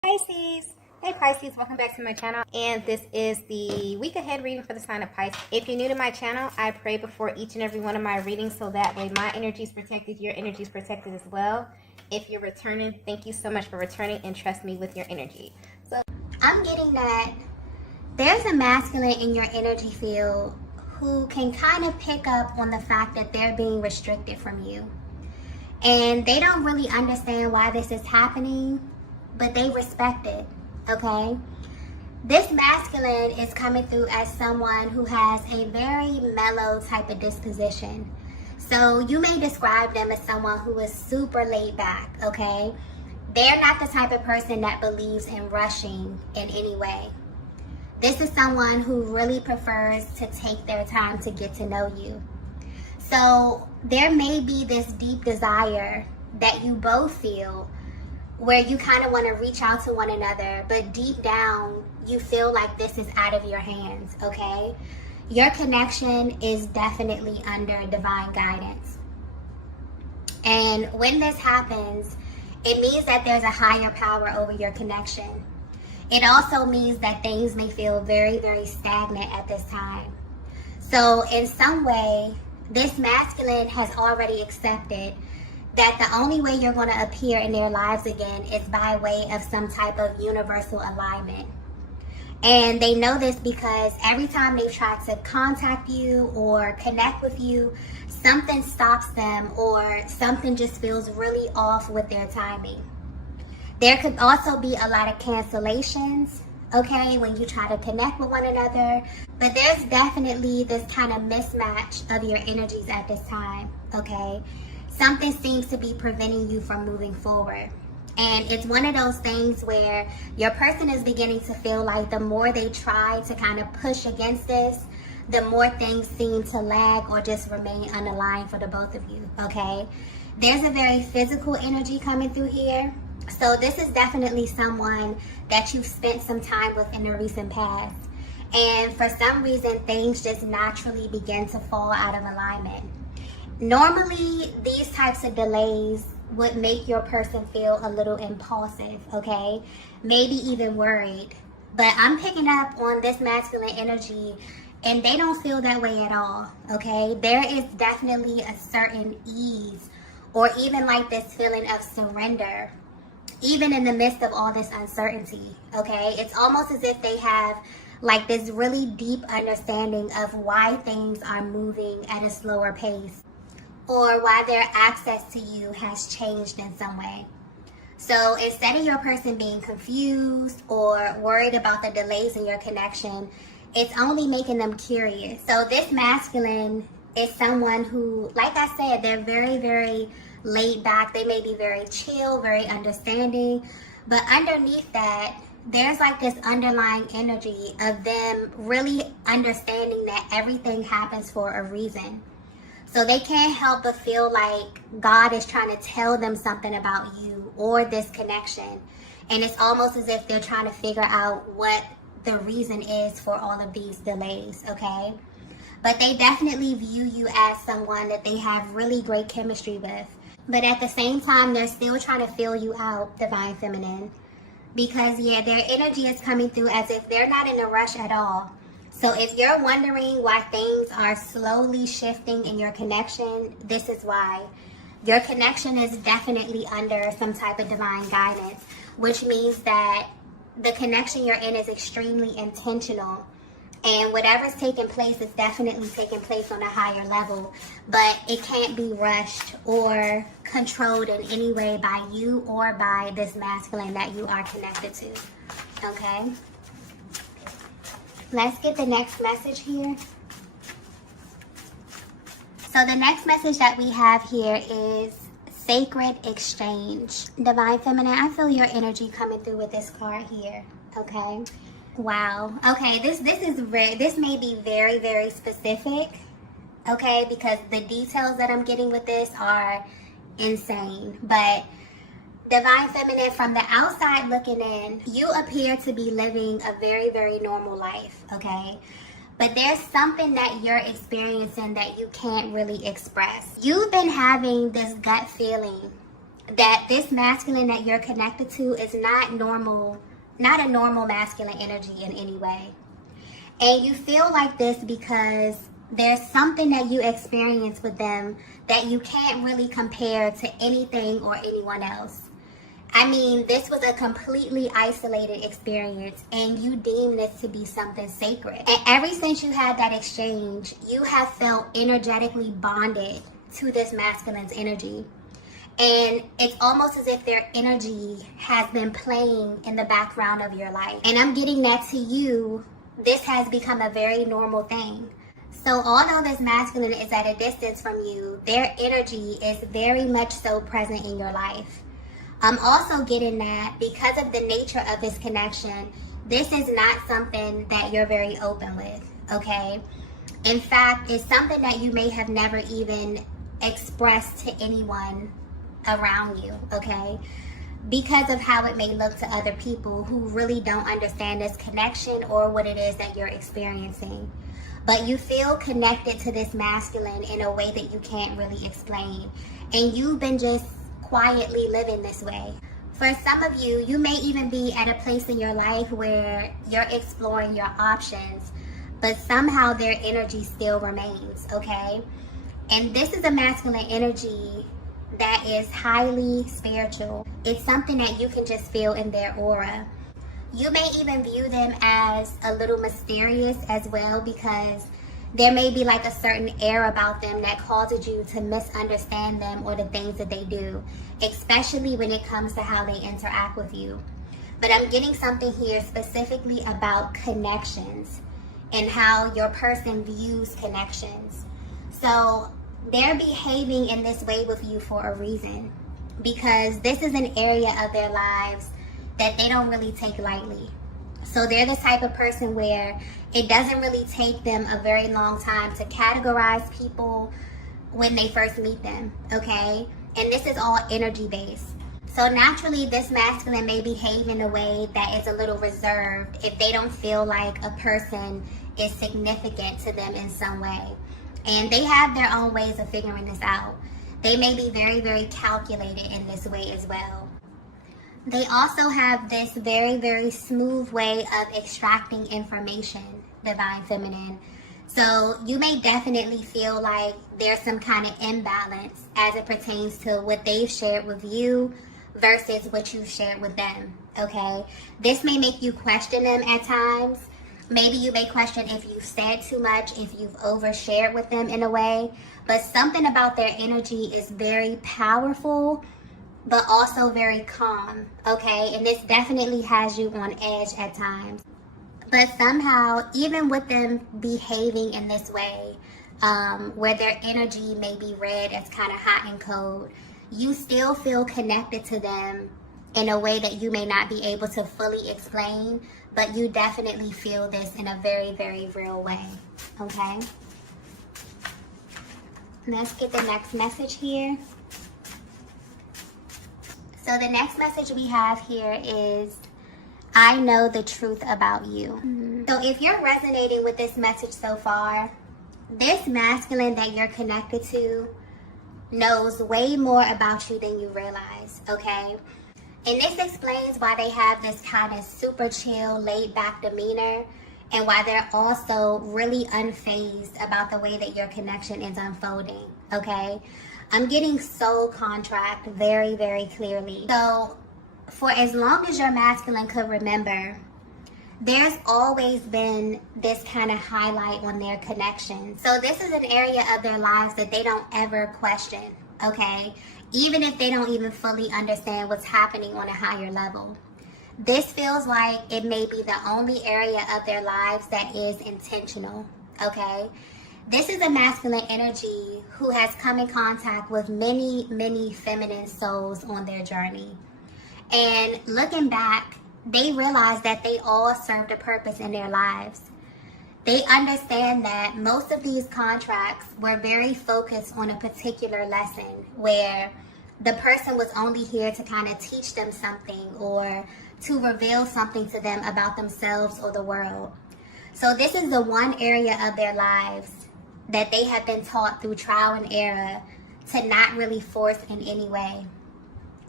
Pisces. Hey Pisces, welcome back to my channel, and this is the week ahead reading for the sign of Pisces. If you're new to my channel, I pray before each and every one of my readings so that way my energy is protected, your energy is protected as well. If you're returning, thank you so much for returning and trust me with your energy. So I'm getting that there's a masculine in your energy field who can kind of pick up on the fact that they're being restricted from you. And they don't really understand why this is happening, but they respect it, okay? This masculine is coming through as someone who has a very mellow type of disposition. So you may describe them as someone who is super laid back, okay? They're not the type of person that believes in rushing in any way. This is someone who really prefers to take their time to get to know you. So there may be this deep desire that you both feel where you kind of want to reach out to one another, but deep down you feel like this is out of your hands, okay? Your connection is definitely under divine guidance. And when this happens, it means that there's a higher power over your connection. It also means that things may feel very, very stagnant at this time. So in some way, this masculine has already accepted that the only way you're going to appear in their lives again is by way of some type of universal alignment. And they know this because every time they've tried to contact you or connect with you, something stops them or something just feels really off with their timing. There could also be a lot of cancellations, okay, when you try to connect with one another. But there's definitely this kind of mismatch of your energies at this time, okay? Something seems to be preventing you from moving forward. And it's one of those things where your person is beginning to feel like the more they try to kind of push against this, the more things seem to lag or just remain unaligned for the both of you, okay? There's a very physical energy coming through here. So this is definitely someone that you've spent some time with in the recent past. And for some reason, things just naturally begin to fall out of alignment. Normally, these types of delays would make your person feel a little impulsive, okay? Maybe even worried. But I'm picking up on this masculine energy and they don't feel that way at all, okay? There is definitely a certain ease or even like this feeling of surrender, even in the midst of all this uncertainty, okay? It's almost as if they have like this really deep understanding of why things are moving at a slower pace or why their access to you has changed in some way. So instead of your person being confused or worried about the delays in your connection, it's only making them curious. So this masculine is someone who, like I said, they're very, very laid back. They may be very chill, very understanding, but underneath that, there's like this underlying energy of them really understanding that everything happens for a reason. So they can't help but feel like God is trying to tell them something about you or this connection. And it's almost as if they're trying to figure out what the reason is for all of these delays, okay? But they definitely view you as someone that they have really great chemistry with. But at the same time, they're still trying to feel you out, Divine Feminine. Because, yeah, their energy is coming through as if they're not in a rush at all. So if you're wondering why things are slowly shifting in your connection, this is why. Your connection is definitely under some type of divine guidance, which means that the connection you're in is extremely intentional. And whatever's taking place is definitely taking place on a higher level, but it can't be rushed or controlled in any way by you or by this masculine that you are connected to, okay? Let's get the next message here. So the next message that we have here is sacred exchange. Divine Feminine, I feel your energy coming through with this card here, okay? Wow. Okay, this may be very, very specific, okay, because the details that I'm getting with this are insane. But Divine Feminine, from the outside looking in, you appear to be living a very, very normal life, okay? But there's something that you're experiencing that you can't really express. You've been having this gut feeling that this masculine that you're connected to is not normal, not a normal masculine energy in any way. And you feel like this because there's something that you experience with them that you can't really compare to anything or anyone else. I mean, this was a completely isolated experience, and you deem this to be something sacred. And ever since you had that exchange, you have felt energetically bonded to this masculine's energy. And it's almost as if their energy has been playing in the background of your life. And I'm getting that to you, this has become a very normal thing. So although this masculine is at a distance from you, their energy is very much so present in your life. I'm also getting that because of the nature of this connection, this is not something that you're very open with, okay? In fact, it's something that you may have never even expressed to anyone around you, okay? Because of how it may look to other people who really don't understand this connection or what it is that you're experiencing. But you feel connected to this masculine in a way that you can't really explain. And you've been just quietly living this way. For some of you, you may even be at a place in your life where you're exploring your options, but somehow their energy still remains, okay? And this is a masculine energy that is highly spiritual. It's something that you can just feel in their aura. You may even view them as a little mysterious as well, because there may be like a certain air about them that causes you to misunderstand them or the things that they do, especially when it comes to how they interact with you. But I'm getting something here specifically about connections and how your person views connections. So they're behaving in this way with you for a reason, because this is an area of their lives that they don't really take lightly. So they're the type of person where it doesn't really take them a very long time to categorize people when they first meet them, okay? And this is all energy based. So naturally, this masculine may behave in a way that is a little reserved if they don't feel like a person is significant to them in some way. And they have their own ways of figuring this out. They may be very, very calculated in this way as well. They also have this very, very smooth way of extracting information, Divine Feminine. So you may definitely feel like there's some kind of imbalance as it pertains to what they've shared with you versus what you've shared with them, okay? This may make you question them at times. Maybe you may question if you've said too much, if you've overshared with them in a way. But something about their energy is very powerful, but also very calm, okay? And this definitely has you on edge at times. But somehow, even with them behaving in this way, where their energy may be read as kind of hot and cold, you still feel connected to them in a way that you may not be able to fully explain, but you definitely feel this in a very, very real way, okay? Let's get the next message here. So the next message we have here is, I know the truth about you. So if you're resonating with this message so far, this masculine that you're connected to knows way more about you than you realize, okay? And this explains why they have this kind of super chill, laid back demeanor, and why they're also really unfazed about the way that your connection is unfolding, okay? I'm getting soul contract very, very clearly. So for as long as your masculine could remember, there's always been this kind of highlight on their connection. So this is an area of their lives that they don't ever question, okay? Even if they don't even fully understand what's happening on a higher level. This feels like it may be the only area of their lives that is intentional, okay? This is a masculine energy who has come in contact with many, many feminine souls on their journey. And looking back, they realize that they all served a purpose in their lives. They understand that most of these contracts were very focused on a particular lesson where the person was only here to kind of teach them something or to reveal something to them about themselves or the world. So this is the one area of their lives that they have been taught through trial and error to not really force in any way.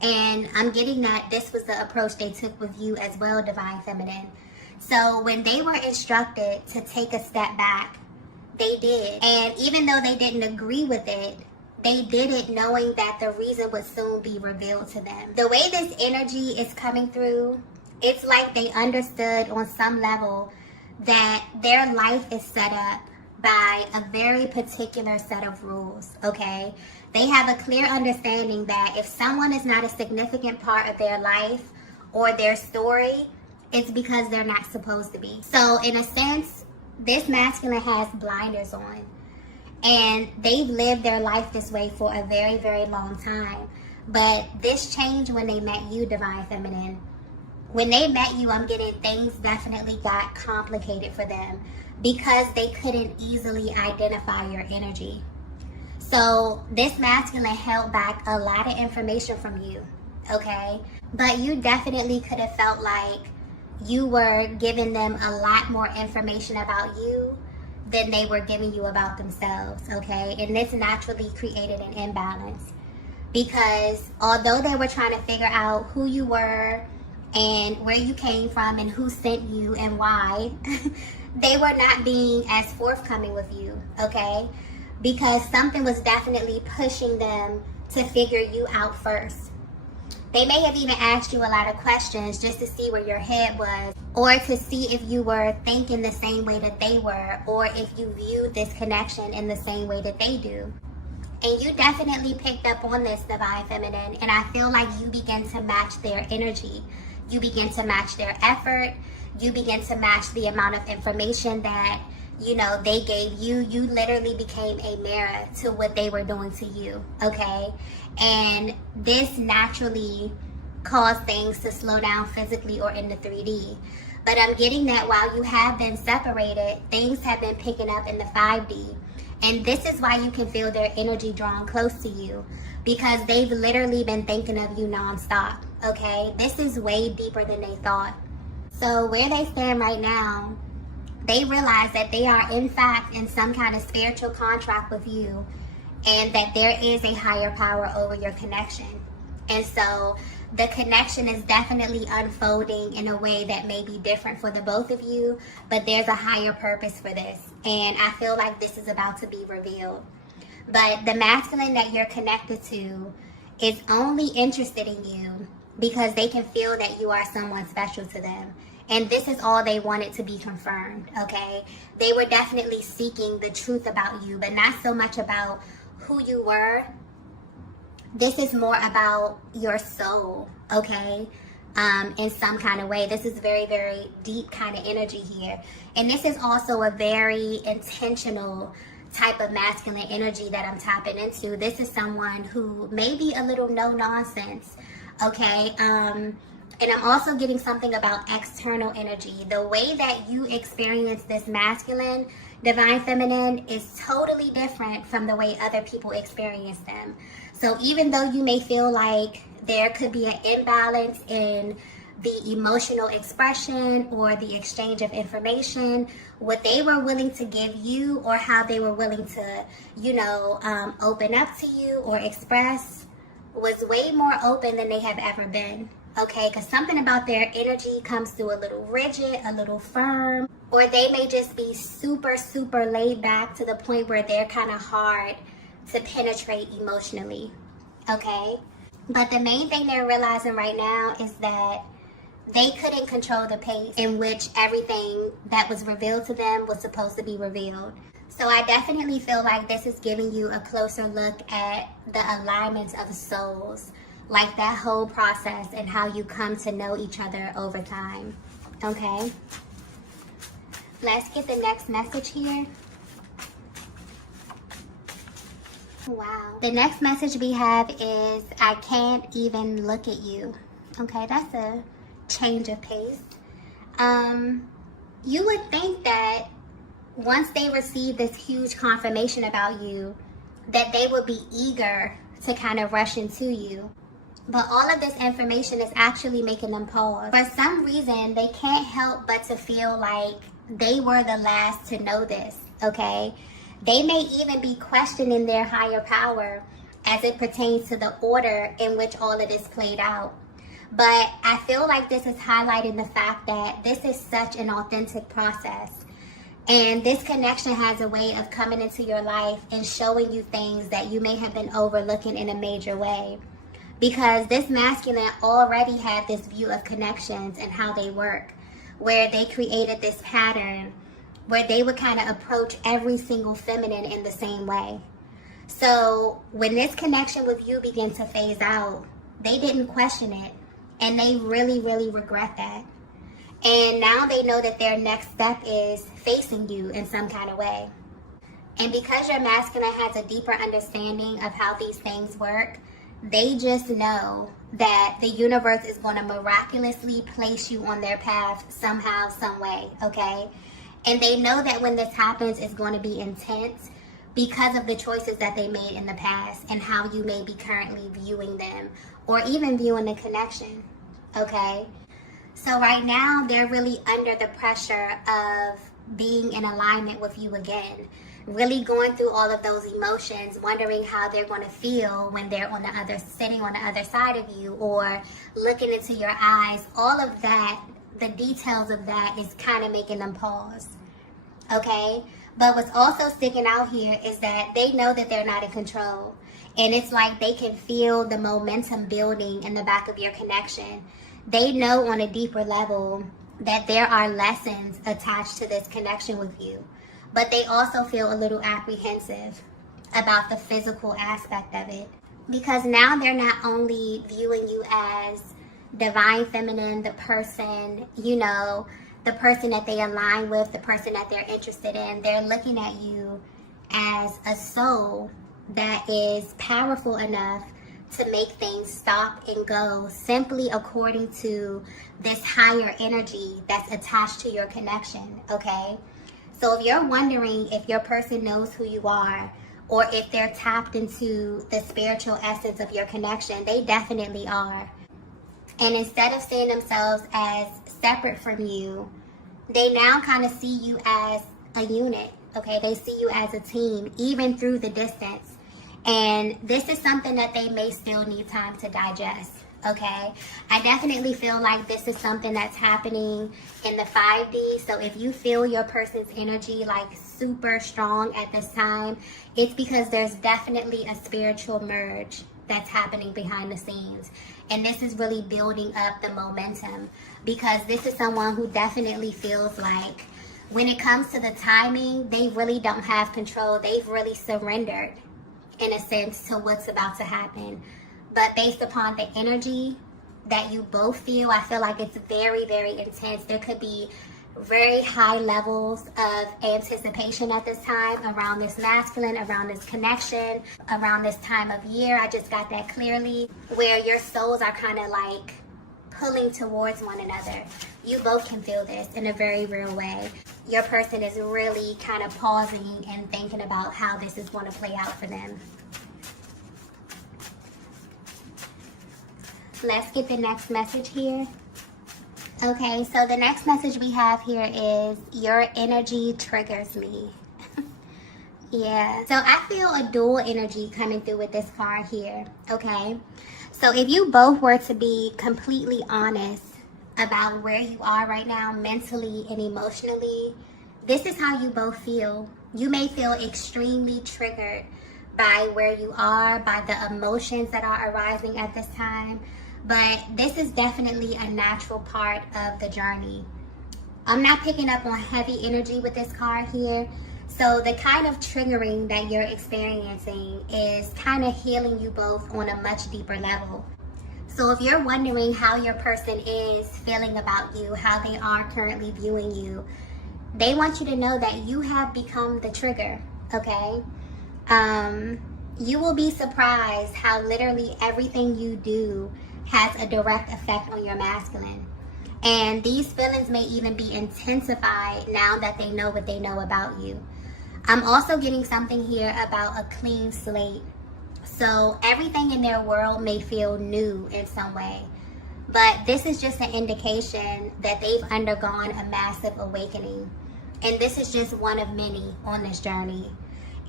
And I'm getting that this was the approach they took with you as well, Divine Feminine. So when they were instructed to take a step back, they did. And even though they didn't agree with it, they did it knowing that the reason would soon be revealed to them. The way this energy is coming through, it's like they understood on some level that their life is set up by a very particular set of rules, okay? They have a clear understanding that if someone is not a significant part of their life or their story, it's because they're not supposed to be. So in a sense, this masculine has blinders on. And they've lived their life this way for a very, very long time. But this changed when they met you, Divine Feminine. When they met you, I'm getting things definitely got complicated for them because they couldn't easily identify your energy. So this masculine held back a lot of information from you, okay? But you definitely could have felt like you were giving them a lot more information about you than they were giving you about themselves, okay? And this naturally created an imbalance because although they were trying to figure out who you were and where you came from and who sent you and why, they were not being as forthcoming with you, okay? Because something was definitely pushing them to figure you out first. They may have even asked you a lot of questions just to see where your head was, or to see if you were thinking the same way that they were, or if you viewed this connection in the same way that they do. And you definitely picked up on this, Divine Feminine, and I feel like you begin to match their energy. You begin to match their effort. You begin to match the amount of information that, you know, they gave you. You literally became a mirror to what they were doing to you, okay? And this naturally caused things to slow down physically or in the 3D. But I'm getting that while you have been separated, things have been picking up in the 5D. And this is why you can feel their energy drawn close to you, because they've literally been thinking of you nonstop, okay? This is way deeper than they thought. So where they stand right now, they realize that they are in fact in some kind of spiritual contract with you, and that there is a higher power over your connection. And so the connection is definitely unfolding in a way that may be different for the both of you, but there's a higher purpose for this. And I feel like this is about to be revealed. But the masculine that you're connected to is only interested in you because they can feel that you are someone special to them. And this is all they wanted to be confirmed, okay? They were definitely seeking the truth about you, but not so much about who you were. This is more about your soul, okay? In some kind of way. This is very, very deep kind of energy here. And this is also a very intentional type of masculine energy that I'm tapping into. This is someone who may be a little no nonsense, okay? And I'm also getting something about external energy. The way that you experience this masculine, Divine Feminine, is totally different from the way other people experience them. So even though you may feel like there could be an imbalance in the emotional expression or the exchange of information, what they were willing to give you or how they were willing to, you know, open up to you or express was way more open than they have ever been. Okay, because something about their energy comes through a little rigid, a little firm, or they may just be super, super laid back to the point where they're kind of hard to penetrate emotionally, okay? But the main thing they're realizing right now is that they couldn't control the pace in which everything that was revealed to them was supposed to be revealed. So I definitely feel like this is giving you a closer look at the alignments of souls, like that whole process and how you come to know each other over time, okay? Let's get the next message here. Wow. The next message we have is, I can't even look at you. Okay, that's a change of pace. You would think that once they receive this huge confirmation about you, that they would be eager to kind of rush into you. But all of this information is actually making them pause. For some reason, they can't help but to feel like they were the last to know this, okay? They may even be questioning their higher power as it pertains to the order in which all of this played out. But I feel like this is highlighting the fact that this is such an authentic process. And this connection has a way of coming into your life and showing you things that you may have been overlooking in a major way. Because this masculine already had this view of connections and how they work, where they created this pattern where they would kind of approach every single feminine in the same way. So when this connection with you began to phase out, they didn't question it. And they really, really regret that. And now they know that their next step is facing you in some kind of way. And because your masculine has a deeper understanding of how these things work, they just know that the universe is going to miraculously place you on their path somehow, some way, okay? And they know that when this happens, it's going to be intense because of the choices that they made in the past and how you may be currently viewing them or even viewing the connection, okay? So right now, they're really under the pressure of being in alignment with you again, really going through all of those emotions, wondering how they're going to feel when they're sitting on the other side of you or looking into your eyes. All of that, the details of that is kind of making them pause, okay? But what's also sticking out here is that they know that they're not in control. And it's like they can feel the momentum building in the back of your connection. They know on a deeper level that there are lessons attached to this connection with you. But they also feel a little apprehensive about the physical aspect of it. Because now they're not only viewing you as divine feminine, the person, the person that they align with, the person that they're interested in. They're looking at you as a soul that is powerful enough to make things stop and go simply according to this higher energy that's attached to your connection, okay? So if you're wondering if your person knows who you are or if they're tapped into the spiritual essence of your connection, they definitely are. And instead of seeing themselves as separate from you, they now kind of see you as a unit, okay? They see you as a team, even through the distance. And this is something that they may still need time to digest, okay? I definitely feel like this is something that's happening in the 5D. So if you feel your person's energy like super strong at this time, it's because there's definitely a spiritual merge that's happening behind the scenes. And this is really building up the momentum because this is someone who definitely feels like when it comes to the timing, they really don't have control. They've really surrendered, in a sense, to what's about to happen. But based upon the energy that you both feel, I feel like it's very, very intense. There could be very high levels of anticipation at this time around this masculine, around this connection, around this time of year. I just got that clearly, where your souls are kind of like pulling towards one another. You both can feel this in a very real way. Your person is really kind of pausing and thinking about how this is going to play out for them. Let's get the next message here. Okay, so the next message we have here is, your energy triggers me. Yeah, so I feel a dual energy coming through with this card here, okay? So if you both were to be completely honest about where you are right now, mentally and emotionally, this is how you both feel. You may feel extremely triggered by where you are, by the emotions that are arising at this time. But this is definitely a natural part of the journey. I'm not picking up on heavy energy with this card here. So the kind of triggering that you're experiencing is kind of healing you both on a much deeper level. So if you're wondering how your person is feeling about you, how they are currently viewing you, they want you to know that you have become the trigger, okay? You will be surprised how literally everything you do has a direct effect on your masculine. And these feelings may even be intensified now that they know what they know about you. I'm also getting something here about a clean slate. So everything in their world may feel new in some way. But this is just an indication that they've undergone a massive awakening. And this is just one of many on this journey.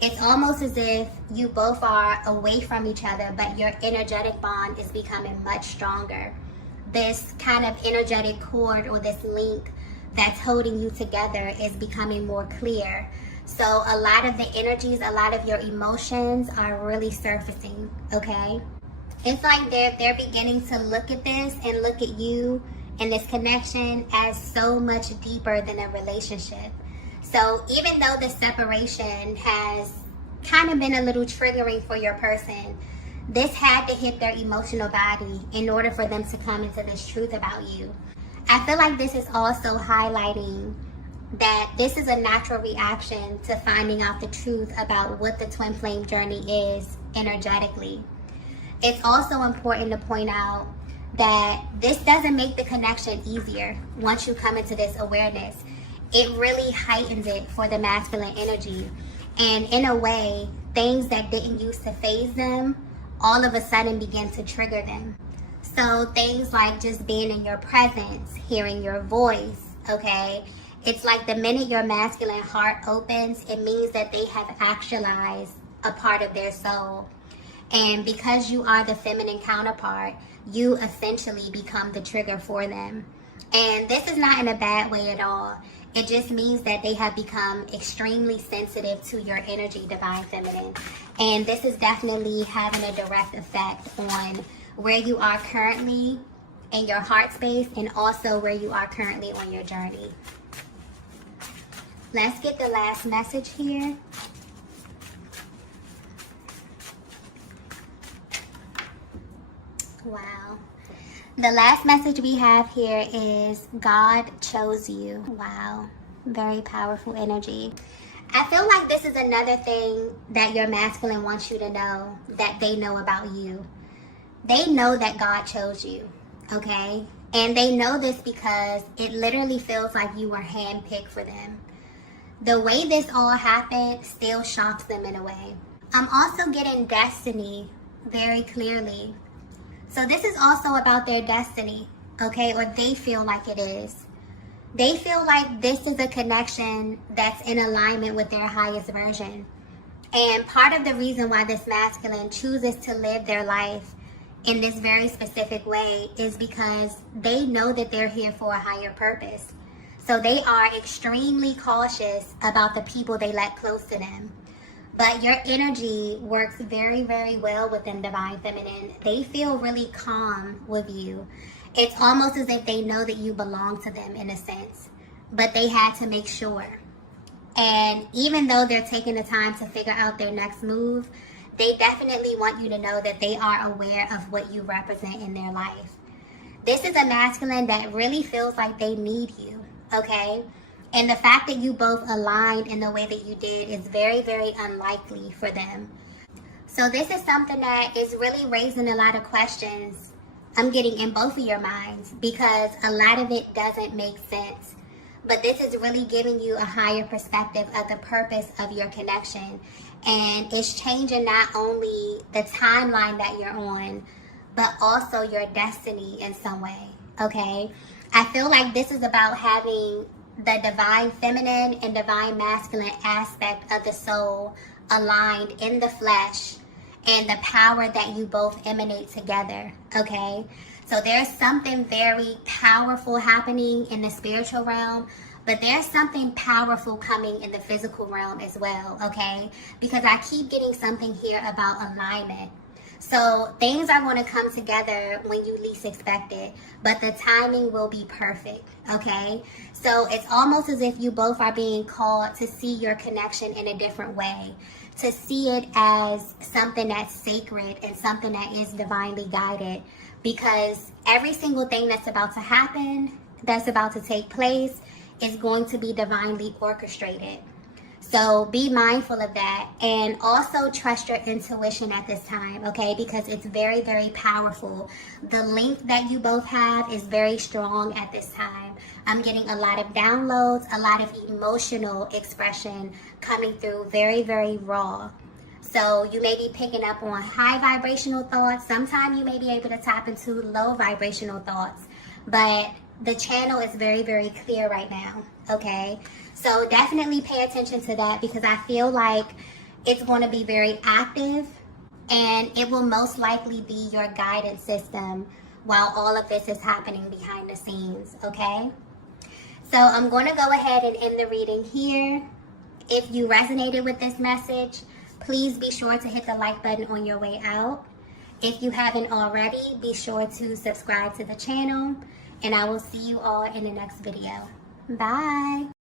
It's almost as if you both are away from each other, but your energetic bond is becoming much stronger. This kind of energetic cord or this link that's holding you together is becoming more clear. So a lot of the energies, a lot of your emotions are really surfacing, okay? It's like they're beginning to look at this and look at you and this connection as so much deeper than a relationship. So even though the separation has kind of been a little triggering for your person, this had to hit their emotional body in order for them to come into this truth about you. I feel like this is also highlighting that this is a natural reaction to finding out the truth about what the twin flame journey is energetically. It's also important to point out that this doesn't make the connection easier once you come into this awareness. It really heightens it for the masculine energy. And in a way, things that didn't used to faze them, all of a sudden begin to trigger them. So things like just being in your presence, hearing your voice, okay? It's like the minute your masculine heart opens, it means that they have actualized a part of their soul. And because you are the feminine counterpart, you essentially become the trigger for them. And this is not in a bad way at all. It just means that they have become extremely sensitive to your energy, divine feminine. And this is definitely having a direct effect on where you are currently in your heart space and also where you are currently on your journey. Let's get the last message here. Wow. The last message we have here is God chose you. Wow. Very powerful energy. I feel like this is another thing that your masculine wants you to know that they know about you. They know that God chose you, okay? And they know this because it literally feels like you were handpicked for them. The way this all happened still shocks them in a way. I'm also getting destiny very clearly. So this is also about their destiny, okay? Or they feel like it is. They feel like this is a connection that's in alignment with their highest version. And part of the reason why this masculine chooses to live their life in this very specific way is because they know that they're here for a higher purpose. So they are extremely cautious about the people they let close to them. But your energy works very, very well with them, divine feminine. They feel really calm with you. It's almost as if they know that you belong to them in a sense. But they had to make sure. And even though they're taking the time to figure out their next move, they definitely want you to know that they are aware of what you represent in their life. This is a masculine that really feels like they need you, okay? And the fact that you both aligned in the way that you did is very, very unlikely for them. So this is something that is really raising a lot of questions I'm getting in both of your minds because a lot of it doesn't make sense. But this is really giving you a higher perspective of the purpose of your connection. And it's changing not only the timeline that you're on, but also your destiny in some way, okay? I feel like this is about having the divine feminine and divine masculine aspect of the soul aligned in the flesh and the power that you both emanate together, okay? So there's something very powerful happening in the spiritual realm, but there's something powerful coming in the physical realm as well, okay? Because I keep getting something here about alignment. So things are going to come together when you least expect it, but the timing will be perfect, okay? So it's almost as if you both are being called to see your connection in a different way, to see it as something that's sacred and something that is divinely guided, because every single thing that's about to happen, that's about to take place, is going to be divinely orchestrated. So be mindful of that, and also trust your intuition at this time, okay? Because it's very, very powerful. The link that you both have is very strong at this time. I'm getting a lot of downloads, a lot of emotional expression coming through, very, very raw. So you may be picking up on high vibrational thoughts. Sometimes you may be able to tap into low vibrational thoughts, but the channel is very, very clear right now, okay? So definitely pay attention to that, because I feel like It's going to be very active, and it will most likely be your guidance system while all of this is happening behind the scenes, okay? So I'm going to go ahead and end the reading here. If you resonated with this message, please be sure to hit the like button on your way out. If you haven't already, be sure to subscribe to the channel, and I will see you all in the next video. Bye.